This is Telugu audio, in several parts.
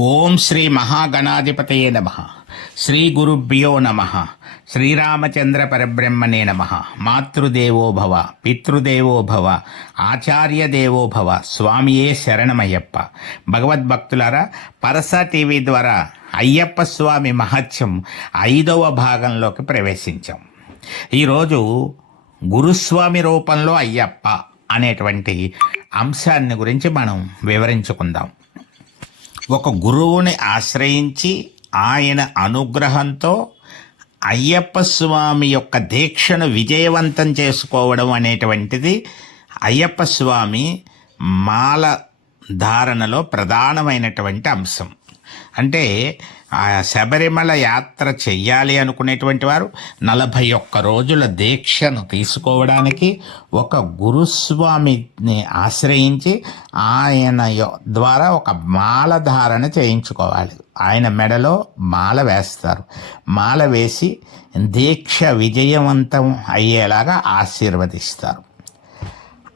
ఓం శ్రీ మహాగణాధిపతయే నమ. శ్రీ గురుభ్యో నమ. శ్రీరామచంద్ర పరబ్రహ్మణే నమ. మాతృదేవో భవ పితృదేవో భవ ఆచార్య దేవో భవ స్వామియే శరణమయ్యప్ప. భగవద్భక్తులారా పరస టీవీ ద్వారా అయ్యప్ప స్వామి మహత్యం ఐదవ భాగంలోకి ప్రవేశించాం. ఈరోజు గురుస్వామి రూపంలో అయ్యప్ప అనేటువంటి అంశాన్ని గురించి మనం వివరించుకుందాం. ఒక గురువుని ఆశ్రయించి ఆయన అనుగ్రహంతో అయ్యప్ప స్వామి యొక్క దీక్షను విజయవంతం చేసుకోవడం అనేటువంటిది అయ్యప్ప స్వామి మాల ధారణలో ప్రధానమైనటువంటి అంశం. అంటే శబరిమల యాత్ర చెయ్యాలి అనుకునేటువంటి వారు నలభై ఒక్క రోజుల దీక్షను తీసుకోవడానికి ఒక గురుస్వామిని ఆశ్రయించి ఆయన ద్వారా ఒక మాల ధారణ చేయించుకోవాలి. ఆయన మెడలో మాల వేస్తారు. మాల వేసి దీక్ష విజయవంతం అయ్యేలాగా ఆశీర్వదిస్తారు.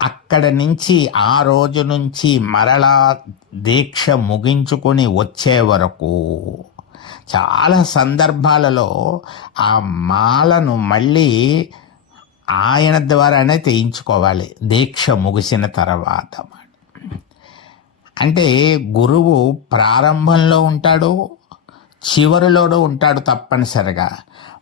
అక్కడ నుంచి ఆ రోజు నుంచి మరలా దీక్ష ముగించుకొని వచ్చే వరకు చాలా సందర్భాలలో ఆ మాలను మళ్ళీ ఆయన ద్వారానే తెయించుకోవాలి. దీక్ష ముగిసిన తర్వాత అంటే గురువు ప్రారంభంలో ఉంటాడు చివరిలోనూ ఉంటాడు తప్పనిసరిగా.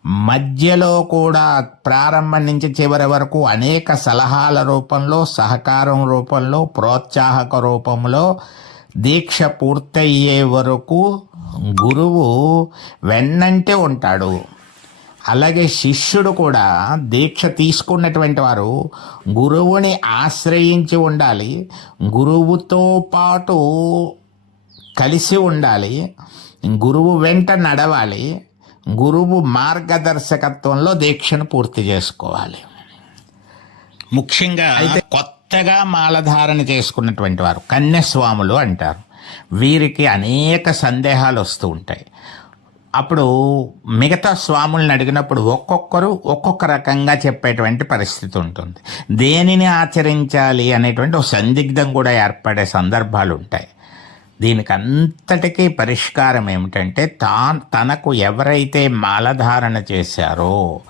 మధ్యలో కూడా ప్రారంభం నుంచి చివరి వరకు అనేక సలహాల రూపంలో సహకారం రూపంలో ప్రోత్సాహక రూపంలో దీక్ష పూర్తయ్యే వరకు గురువు వెన్నంటే ఉంటాడు. అలాగే శిష్యుడు కూడా దీక్ష తీసుకున్నటువంటి వారు గురువుని ఆశ్రయించి ఉండాలి. గురువుతో పాటు కలిసి ఉండాలి. గురువు వెంట నడవాలి. గురువు మార్గదర్శకత్వంలో దీక్షను పూర్తి చేసుకోవాలి. ముఖ్యంగా అయితే కొత్తగా మాలధారణ చేసుకున్నటువంటి వారు కన్యస్వాములు అంటారు. వీరికి అనేక సందేహాలు వస్తూ ఉంటాయి. అప్పుడు మిగతా స్వాములను అడిగినప్పుడు ఒక్కొక్కరు ఒక్కొక్క రకంగా చెప్పేటువంటి పరిస్థితి ఉంటుంది. దేనిని ఆచరించాలి అనేటువంటి ఒక సందిగ్ధం కూడా ఏర్పడే సందర్భాలు ఉంటాయి. దీనికి అంతటికీ పరిష్కారం ఏమిటంటే తా తనకు ఎవరైతే మాలధారణ చేశారో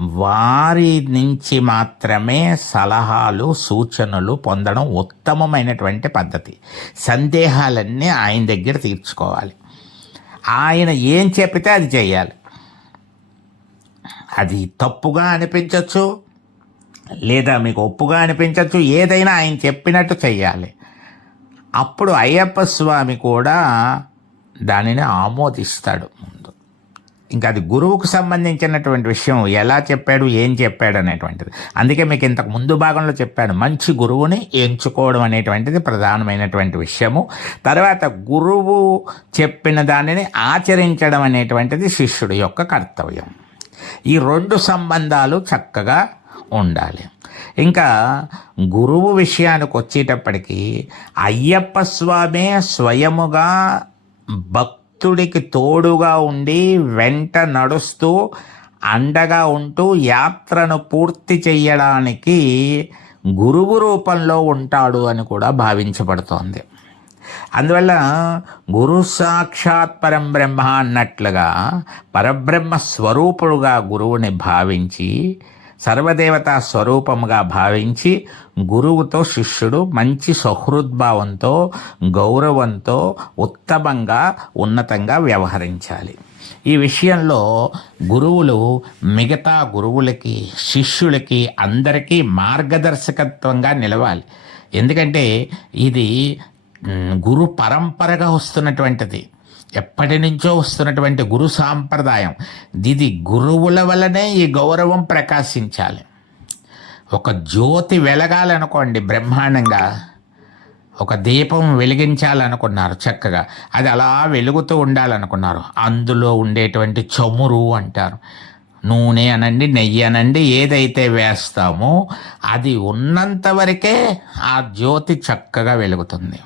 వారి నుంచి మాత్రమే సలహాలు సూచనలు పొందడం ఉత్తమమైనటువంటి పద్ధతి. సందేహాలన్నీ ఆయన దగ్గర తీర్చుకోవాలి. ఆయన ఏం చెప్పితే అది చేయాలి. అది తప్పుగా అనిపించవచ్చు లేదా మీకు ఒప్పుగా అనిపించవచ్చు ఏదైనా ఆయన చెప్పినట్టు చేయాలి అప్పుడు అయ్యప్ప స్వామి కూడా దానిని ఆమోదిస్తాడు. ఇంకా అది గురువుకు సంబంధించినటువంటి విషయం ఎలా చెప్పాడు ఏం చెప్పాడు అనేటువంటిది. అందుకే మీకు ఇంతకు ముందు భాగంలో చెప్పాను మంచి గురువుని ఎంచుకోవడం అనేటువంటిది ప్రధానమైనటువంటి విషయము. తర్వాత గురువు చెప్పిన దానిని ఆచరించడం అనేటువంటిది శిష్యుడి యొక్క కర్తవ్యం. ఈ రెండు సంబంధాలు చక్కగా ఉండాలి. ఇంకా గురువు విషయానికి వచ్చేటప్పటికీ అయ్యప్ప స్వామే స్వయముగా భక్తుడికి తోడుగా ఉండి వెంట నడుస్తూ అండగా ఉంటూ యాత్రను పూర్తి చేయడానికి గురువు రూపంలో ఉంటాడు అని కూడా భావించబడుతోంది. అందువల్ల గురు సాక్షాత్ పరం బ్రహ్మ అన్నట్లుగా పరబ్రహ్మ స్వరూపుడుగా గురువుని భావించి సర్వదేవతా స్వరూపముగా భావించి గురువుతో శిష్యుడు మంచి సహృద్భావంతో గౌరవంతో ఉత్తమంగా ఉన్నతంగా వ్యవహరించాలి. ఈ విషయంలో గురువులు మిగతా గురువులకి శిష్యులకి అందరికీ మార్గదర్శకత్వంగా నిలవాలి. ఎందుకంటే ఇది గురు పరంపరగా వస్తున్నటువంటిది. ఎప్పటి నుంచో వస్తున్నటువంటి గురు సాంప్రదాయం. ఇది గురువుల వలనే ఈ గౌరవం ప్రకాశించాలి. ఒక జ్యోతి వెలగాలనుకోండి బ్రహ్మాండంగా ఒక దీపం వెలిగించాలనుకున్నారు చక్కగా అది అలా వెలుగుతూ ఉండాలనుకున్నారు. అందులో ఉండేటువంటి చమురు అంటారు. నూనె అనండి నెయ్యి అనండి ఏదైతే వేస్తామో అది ఉన్నంత వరకే ఆ జ్యోతి చక్కగా వెలుగుతుంది.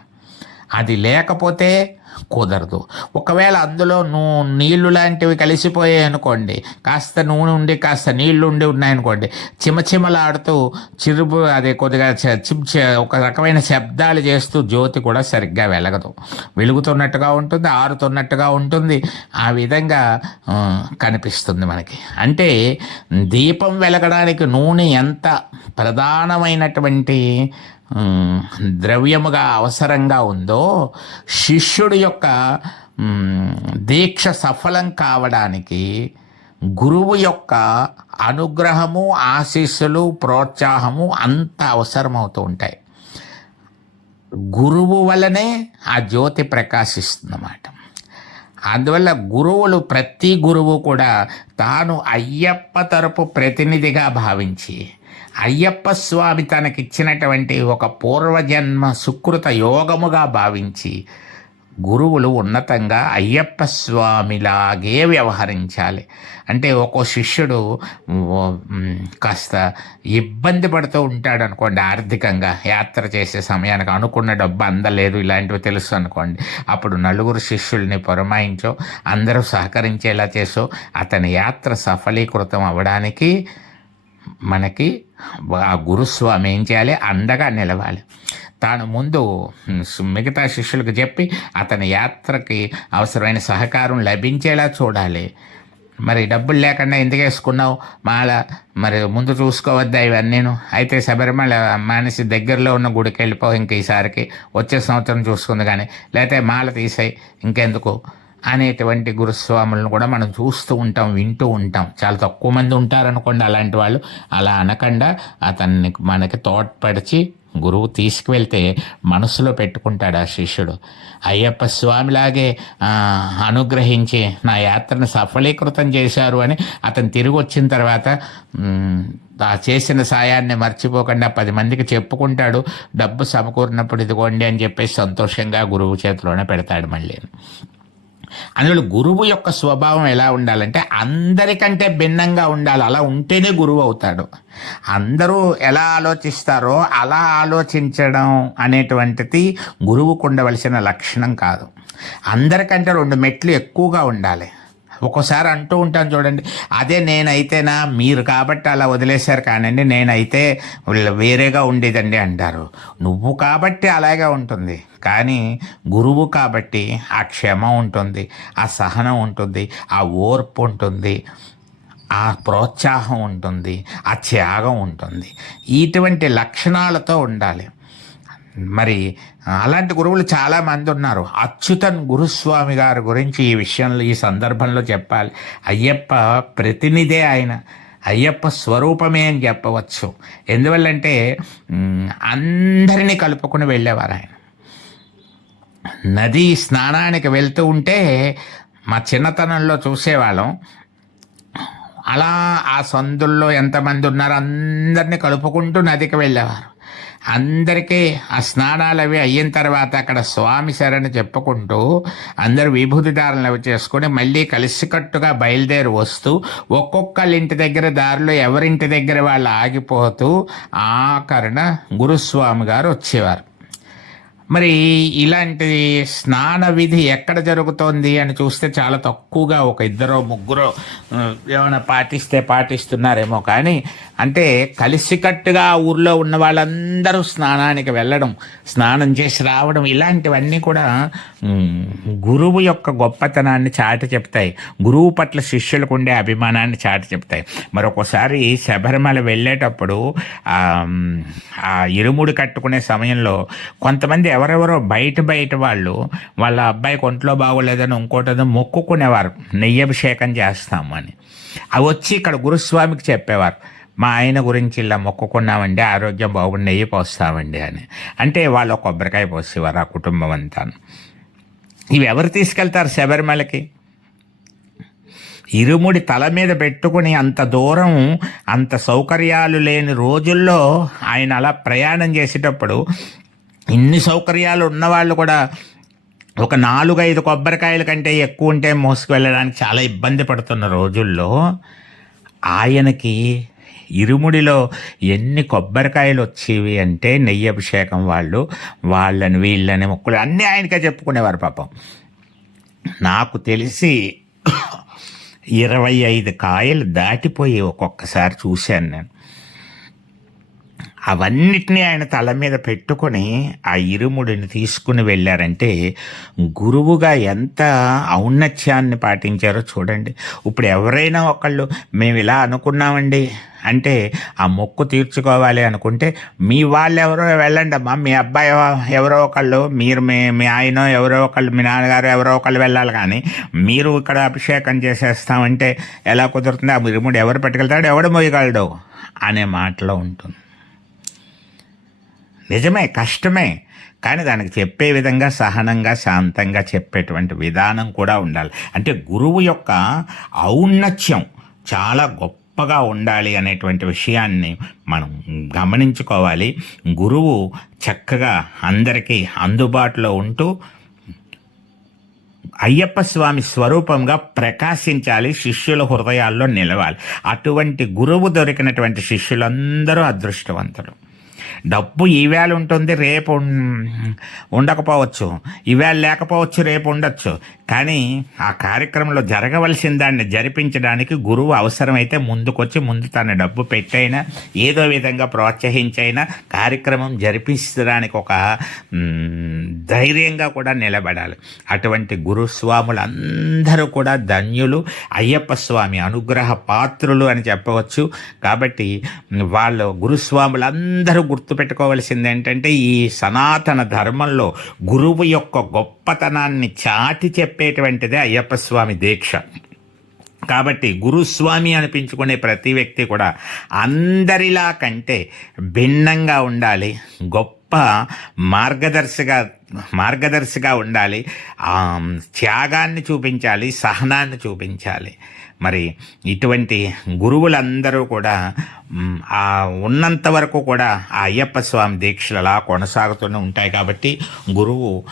అది లేకపోతే కుదరదు. ఒకవేళ అందులో నూ నీళ్ళు లాంటివి కలిసిపోయాయి అనుకోండి కాస్త నూనె ఉండి కాస్త నీళ్ళు ఉండి ఉన్నాయనుకోండి చిమచిమలాడుతూ చిరుపు అదే కొద్దిగా ఒక రకమైన శబ్దాలు చేస్తూ జ్యోతి కూడా సరిగ్గా వెలగదు. వెలుగుతున్నట్టుగా ఉంటుంది ఆరుతున్నట్టుగా ఉంటుంది. ఆ విధంగా కనిపిస్తుంది మనకి. అంటే దీపం వెలగడానికి నూనె ఎంత ప్రధానమైనటువంటి ద్రవ్యముగా అవసరంగా ఉందో శిష్యుడి యొక్క దీక్ష సఫలం కావడానికి గురువు యొక్క అనుగ్రహము ఆశీస్సులు ప్రోత్సాహము అంత అవసరమవుతూ ఉంటాయి. గురువు వలనే ఆ జ్యోతి ప్రకాశిస్తుందన్నమాట. అందువల్ల గురువులు ప్రతి గురువు కూడా తాను అయ్యప్ప తరపు ప్రతినిధిగా భావించి అయ్యప్ప స్వామి తనకిచ్చినటువంటి ఒక పూర్వజన్మ సుకృత యోగముగా భావించి గురువులు ఉన్నతంగా అయ్యప్ప స్వామిలాగే వ్యవహరించాలి. అంటే ఒక్కో శిష్యుడు కాస్త ఇబ్బంది పడుతూ ఉంటాడు అనుకోండి ఆర్థికంగా యాత్ర చేసే సమయానికి అనుకున్న డబ్బు అందలేదు ఇలాంటివి తెలుసు అనుకోండి అప్పుడు నలుగురు శిష్యుల్ని పురమాయించో అందరూ సహకరించేలా చేసో అతని యాత్ర సఫలీకృతం అవ్వడానికి మనకి ఆ గురుస్వామి ఏం చేయాలి? అండగా నిలవాలి. తాను ముందు మిగతా శిష్యులకు చెప్పి అతని యాత్రకి అవసరమైన సహకారం లభించేలా చూడాలి. మరి డబ్బులు లేకుండా ఎందుకు వేసుకున్నావు? మాల మరి ముందు చూసుకోవద్దా ఇవన్నీను? అయితే శబరిమల మనిషి దగ్గరలో ఉన్న గుడికి వెళ్ళిపో ఇంక ఈసారికి. వచ్చే సంవత్సరం చూసుకుంది కానీ లేకపోతే మాల తీసేయి. ఇంకెందుకు? అనేటువంటి గురుస్వాములను కూడా మనం చూస్తూ ఉంటాం వింటూ ఉంటాం. చాలా తక్కువ మంది ఉంటారనుకోండి అలాంటి వాళ్ళు. అలా అనకుండా అతన్ని మనకి తోడ్పడిచి గురువు తీసుకువెళ్తే మనసులో పెట్టుకుంటాడు ఆ శిష్యుడు. అయ్యప్ప స్వామిలాగే అనుగ్రహించి నా యాత్రను సఫలీకృతం చేశారు అని అతను తిరిగి వచ్చిన తర్వాత ఆ చేసిన సాయాన్ని మర్చిపోకుండా పది మందికి చెప్పుకుంటాడు. డబ్బు సమకూరినప్పుడు ఇదిగోండి అని చెప్పేసి సంతోషంగా గురువు చేతిలోనే పెడతాడు మళ్ళీ. అందులో గురువు యొక్క స్వభావం ఎలా ఉండాలంటే అందరికంటే భిన్నంగా ఉండాలి. అలా ఉంటేనే గురువు అవుతాడు. అందరూ ఎలా ఆలోచిస్తారో అలా ఆలోచించడం అనేటువంటిది గురువుకు ఉండవలసిన లక్షణం కాదు. అందరికంటే రెండు మెట్లు ఎక్కువగా ఉండాలి. ఒక్కోసారి అంటూ ఉంటాను చూడండి. అదే నేనైతేనా? మీరు కాబట్టి అలా వదిలేశారు కానండి నేనైతే వేరేగా ఉండేదండి అంటారు. నువ్వు కాబట్టి అలాగే ఉంటుంది. కానీ గురువు కాబట్టి ఆ క్షమ ఉంటుంది ఆ సహనం ఉంటుంది ఆ ఓర్పు ఉంటుంది ఆ ప్రోత్సాహం ఉంటుంది ఆ త్యాగం ఉంటుంది. ఇటువంటి లక్షణాలతో ఉండాలి. మరి అలాంటి గురువులు చాలామంది ఉన్నారు. అచ్యుతన్ గురుస్వామి గారి గురించి ఈ విషయంలో ఈ సందర్భంలో చెప్పాలి. అయ్యప్ప ప్రతినిధే ఆయన. అయ్యప్ప స్వరూపమే అని చెప్పవచ్చు. ఎందువల్లంటే అందరినీ కలుపుకొని వెళ్ళేవారు ఆయన. నది స్నానానికి వెళ్తూ ఉంటే మా చిన్నతనంలో చూసేవాళ్ళం. అలా ఆ సందుల్లో ఎంతమంది ఉన్నారో అందరినీ కలుపుకుంటూ నదికి వెళ్ళేవారు. అందరికీ ఆ స్నానాలు అవి అయిన తర్వాత అక్కడ స్వామి శరణి చెప్పుకుంటూ అందరూ విభూతిదారులు అవి చేసుకొని మళ్ళీ కలిసికట్టుగా బయలుదేరి వస్తూ ఒక్కొక్కళ్ళ ఇంటి దగ్గర దారిలో ఎవరింటి దగ్గర వాళ్ళు ఆగిపోతూ ఆఖరణ గురుస్వామి గారు వచ్చేవారు. మరి ఇలాంటి స్నాన విధి ఎక్కడ జరుగుతోంది అని చూస్తే చాలా తక్కువగా ఒక ఇద్దరో ముగ్గురో ఏమైనా పాటిస్తే పాటిస్తున్నారేమో. కానీ అంటే కలిసికట్టుగా ఆ ఊర్లో ఉన్న వాళ్ళందరూ స్నానానికి వెళ్ళడం స్నానం చేసి రావడం ఇలాంటివన్నీ కూడా గురువు యొక్క గొప్పతనాన్ని చాటి చెప్తాయి. గురువు పట్ల శిష్యులకు ఉండే అభిమానాన్ని చాటి చెప్తాయి. మరొకసారి శబరిమల వెళ్ళేటప్పుడు ఆ, ఇరుముడి కట్టుకునే సమయంలో కొంతమంది ఎవరెవరో బయట బయట వాళ్ళు వాళ్ళ అబ్బాయి ఒంట్లో బాగోలేదని ఇంకోటేదో మొక్కుకునేవారు. నెయ్యి అభిషేకం చేస్తాము అని. అవి వచ్చి ఇక్కడ గురుస్వామికి చెప్పేవారు. మా ఆయన గురించి ఇలా మొక్కుకున్నామండి ఆరోగ్యం బాగుండి నెయ్యి పోస్తామండి అని. అంటే వాళ్ళు కొబ్బరికాయ పోసేవారు ఆ కుటుంబం అంతాను ఇవి ఎవరు తీసుకెళ్తారు శబరిమలకి? ఇరుముడి తల మీద పెట్టుకుని అంత దూరం అంత సౌకర్యాలు లేని రోజుల్లో ఆయన అలా ప్రయాణం చేసేటప్పుడు ఇన్ని సౌకర్యాలు ఉన్నవాళ్ళు కూడా ఒక నాలుగైదు కొబ్బరికాయల కంటే ఎక్కువ ఉంటే మోసుకు వెళ్ళడానికి చాలా ఇబ్బంది పడుతున్న రోజుల్లో ఆయనకి ఇరుముడిలో ఎన్ని కొబ్బరికాయలు వచ్చేవి అంటే నెయ్యి అభిషేకం వాళ్ళు వాళ్ళని వీళ్ళని మొక్కులు అన్నీ ఆయనకే చెప్పుకునేవారు పాపం. నాకు తెలిసి ఇరవై ఐదు కాయలు దాటిపోయి ఒక్కొక్కసారి చూశాను నేను. అవన్నిటినీ ఆయన తల మీద పెట్టుకొని ఆ ఇరుముడిని తీసుకుని వెళ్ళారంటే గురువుగా ఎంత ఔన్నత్యాన్ని పాటించారో చూడండి. ఇప్పుడు ఎవరైనా ఒకళ్ళు మేము ఇలా అనుకున్నామండి అంటే ఆ మొక్కు తీర్చుకోవాలి అనుకుంటే మీ వాళ్ళు ఎవరో వెళ్ళండి అమ్మా. మీ అబ్బాయి ఎవరో ఒకళ్ళు మీరు మీ మీ ఆయన ఎవరో ఒకళ్ళు మీ నాన్నగారు ఎవరో ఒకళ్ళు వెళ్ళాలి కానీ మీరు ఇక్కడ అభిషేకం చేసేస్తామంటే ఎలా కుదురుతుంది? ఆ మిరుముడు ఎవరు పట్టుకెళ్తాడు? ఎవడు మోయగలడు? అనే మాటలో ఉంటుంది. నిజమే కష్టమే. కానీ దానికి చెప్పే విధంగా సహనంగా శాంతంగా చెప్పేటువంటి విధానం కూడా ఉండాలి. అంటే గురువు యొక్క ఔన్నత్యం చాలా గొప్ప గొప్పగా ఉండాలి అనేటువంటి విషయాన్ని మనం గమనించుకోవాలి. గురువు చక్కగా అందరికీ అందుబాటులో ఉంటూ అయ్యప్ప స్వామి స్వరూపంగా ప్రకాశించాలి శిష్యుల హృదయాల్లో నిలవాలి. అటువంటి గురువు దొరికినటువంటి శిష్యులందరూ అదృష్టవంతులు. డబ్బు ఈవేళ ఉంటుంది రేపు ఉండకపోవచ్చు. ఈవేళ లేకపోవచ్చు రేపు ఉండొచ్చు. కానీ ఆ కార్యక్రమంలో జరగవలసిన దాన్ని జరిపించడానికి గురువు అవసరమైతే ముందుకొచ్చి ముందు తన డబ్బు పెట్టైనా ఏదో విధంగా ప్రోత్సహించైనా కార్యక్రమం జరిపించడానికి ఒక ధైర్యంగా కూడా నిలబడాలి. అటువంటి గురుస్వాములందరూ కూడా ధన్యులు అయ్యప్ప స్వామి అనుగ్రహ పాత్రులు అని చెప్పవచ్చు. కాబట్టి వాళ్ళు గురుస్వాములందరూ గుర్తుపెట్టుకోవలసింది ఏంటంటే ఈ సనాతన ధర్మంలో గురువు యొక్క గొప్పతనాన్ని చాటి చెప్పేటువంటిదే అయ్యప్ప స్వామి దీక్ష. కాబట్టి గురుస్వామి అనిపించుకునే ప్రతి వ్యక్తి కూడా అందరిలా కంటే భిన్నంగా ఉండాలి గొప్ప మార్గదర్శిగా మార్గదర్శిగా ఉండాలి. త్యాగాన్ని చూపించాలి సహనాన్ని చూపించాలి. మరి ఇటువంటి గురువులందరూ కూడా ఉన్నంత వరకు కూడా ఆ అయ్యప్ప స్వామి దీక్షలు అలా కొనసాగుతూనే ఉంటాయి కాబట్టి గురువు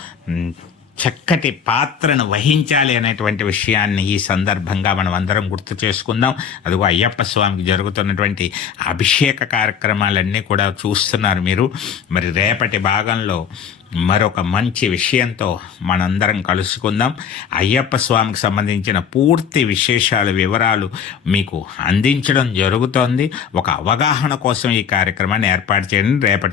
చక్కటి పాత్రను వహించాలి అనేటువంటి విషయాన్ని ఈ సందర్భంగా మనం అందరం గుర్తు చేసుకుందాం. అదిగో అయ్యప్ప స్వామికి జరుగుతున్నటువంటి అభిషేక కార్యక్రమాలన్నీ కూడా చూస్తున్నారు మీరు. మరి రేపటి భాగంలో మరొక మంచి విషయంతో మనందరం కలుసుకుందాం. అయ్యప్ప స్వామికి సంబంధించిన పూర్తి విశేషాలు వివరాలు మీకు అందించడం జరుగుతోంది. ఒక అవగాహన కోసం ఈ కార్యక్రమాన్ని ఏర్పాటు చేయడం. రేపటి